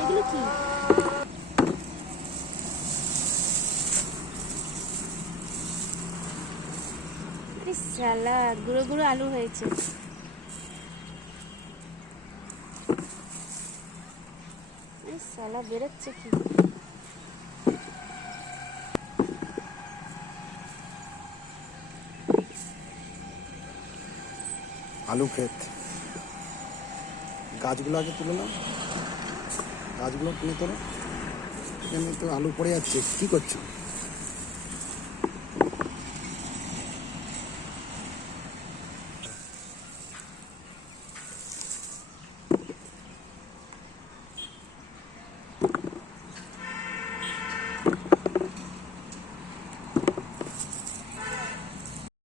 এগুলো কি? সালা গুঁড়ো গুঁড়ো আলু হয়েছে। সালা বেরোচ্ছে কি? আলু ক্ষেত, গাছগুলো আগে তুলে নাও, গাছগুলো তুলে তোলো। এখানে তো আলু পড়ে যাচ্ছে, কি করছো?